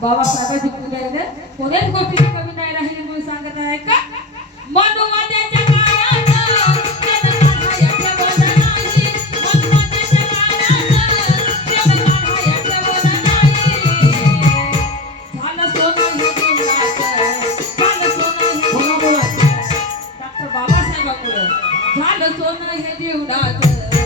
बाबासाहेबांची पूजा आहे ना, कोणत्याच गोष्टीची कमी नाही राहिली म्हणून सांगत आहे का मनुवाद्याच्या काळात जग काढाया ठेवलं नाही, मनुवाद्याच्या काळात जग काढाया ठेवलं नाही. झालं सोनं हे जीवनाचं, झालं सोनं हे डॉक्टर बाबासाहेबांमुळं झालं सोनं हे जीवनाचं.